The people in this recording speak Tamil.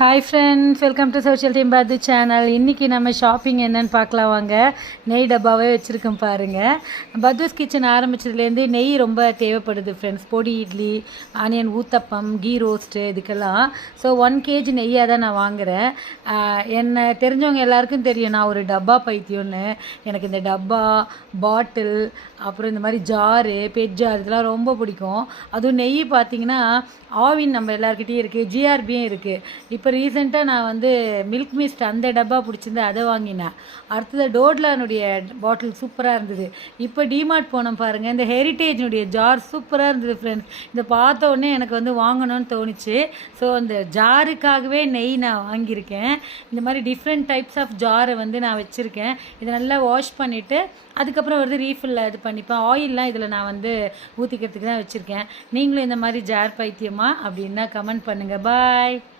Hi friends welcome to social team பாது சேனல் இன்றைக்கி நம்ம ஷாப்பிங் என்னன்னு பார்க்கலாம் வாங்க. நெய் டப்பாவே வச்சுருக்கோம் பாருங்கள் பத்வஸ் கிச்சன் ஆரம்பிச்சதுலேருந்து நெய் ரொம்ப தேவைப்படுது ஃப்ரெண்ட்ஸ் பொடி இட்லி ஆனியன் ஊத்தப்பம் கீ ரோஸ்ட்டு இதுக்கெல்லாம். ஸோ ஒன் கேஜி நெய்யாக தான் நான் வாங்குகிறேன் என்னை தெரிஞ்சவங்க எல்லாருக்கும் தெரியும். நான் ஒரு டப்பா பைத்தியம்னு. எனக்கு இந்த டப்பா பாட்டில் அப்புறம் இந்த மாதிரி ஜாரு பெட் ஜார் இதெல்லாம் ரொம்ப பிடிக்கும். அதுவும் நெய் பார்த்திங்கன்னா ஆவின் நம்ம எல்லாருக்கிட்டேயும் இருக்குது ஜிஆர்பியும் இருக்குது இப்போ இப்போ ரீசெண்டாக நான் வந்து மில்க் மிஸ்ட் அந்த டப்பா பிடிச்சிருந்து அதை வாங்கினேன். அடுத்தது டோட்லானுடைய பாட்டில் சூப்பராக இருந்தது. இப்போ டிமார்ட் போனோம் பாருங்கள் இந்த ஹெரிட்டேஜினுடைய ஜார் சூப்பராக இருந்தது ஃப்ரெண்ட்ஸ் இந்த பார்த்த உடனே எனக்கு வந்து வாங்கணும்னு தோணுச்சு. ஸோ அந்த ஜாருக்காகவே நெய் நான் வாங்கியிருக்கேன். இந்த மாதிரி டிஃப்ரெண்ட் டைப்ஸ் ஆஃப் ஜாரை வந்து நான் வச்சுருக்கேன். இதை நல்லா வாஷ் பண்ணிவிட்டு அதுக்கப்புறம் வந்து ரீஃபில் இது பண்ணிப்பேன். ஆயிலெலாம் இதில் நான் வந்து ஊற்றிக்கிறதுக்கு தான் வச்சுருக்கேன். நீங்களும் இந்த மாதிரி ஜார் பைத்தியமா அப்படின்னா கமெண்ட் பண்ணுங்கள் பாய்